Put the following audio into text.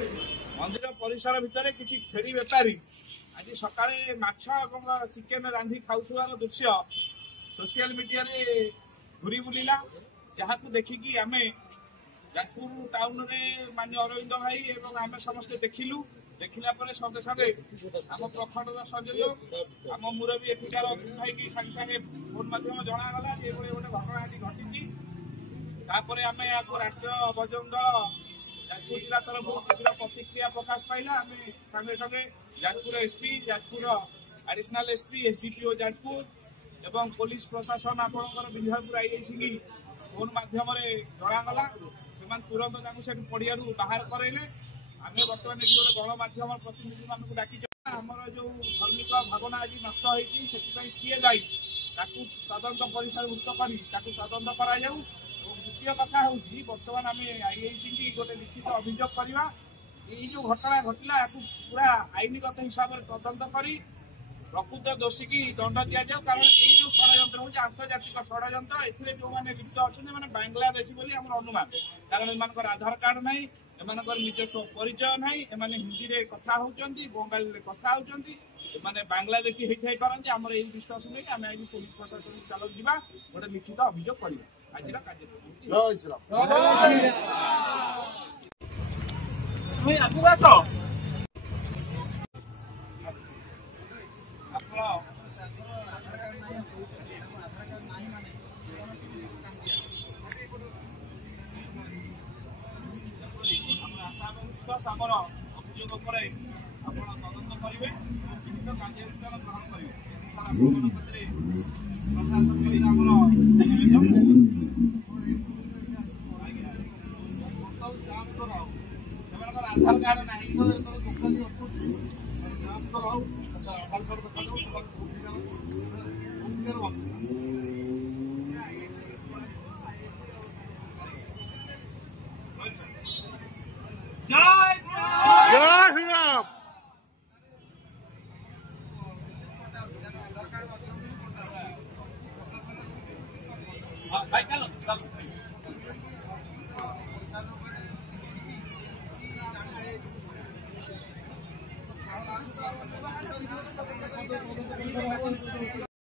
मंदिर परिसर भितर किसी फेरी बेपारी आज सकाळे माछ एवं चिकेन रांधि खाउथुवार दृश्य सोशल मीडिया रे घुरी बुलिला जहाँ देखिकी आम जाजपुर टाउन रे मान्य अरविंद भाई एवं आम समस्ते देखिलु देखला संगे संगे आम प्रखंड सहयोग आम मुरबी एठिकार भाई की सागे सागे फोन माध्यम जनागला ये गोटे घटना आज घटी आम राष्ट्र बजरंग दल जाजपुर जिला तरफ प्रतिक्रिया प्रकाश पाइला आम संगे संगे Jajpur SP Jajpur additional SP SDPO Jajpur एवं पुलिस प्रशासन आपणकर विभागपुर आईआईसी की फोन माध्यम जनागला से तुरंत से पड़िया बाहर करैले आम बर्तमान ये गोटे गणमाध्यम प्रतिनिधि मानक डाक आमर जो धार्मिक भावना आज नष्ट होती किए दायी तदंत परिसरभुक्त कर तदंत करा द्वितीय कथा हूँ बर्तमान आम आईआईसी की गोटे लिखित अभियोग करवा जो घटना घटला पूरा आईनगत हिसाब से तदंत कर प्रकृत दोषी की दंड दि जाऊ कारण ये जो षड्यंत्र हूँ आंतर्जातिक षड्यंत्र ए जो मैंने लिप्त अच्छा मैंने बांग्लादेशी बोली आम अनुमान कारण एम आधार कार्ड ना एम निजस्व परिचय ना एम हिंदी में कथा होती बंगाली में कथा होती मैंने बांग्लादेशी होती पारती आम यही विश्वास नहीं आम आज पुलिस प्रशासन चाल जा गोटे लिखित अभियोग करवा आज आगू आस आमर अभियोग तदंत करेंगे लिखित कार्यानुष्ठान ग्रहण करेंगे प्रशासन आधार कार्ड ना आधार कार्ड देखा भाई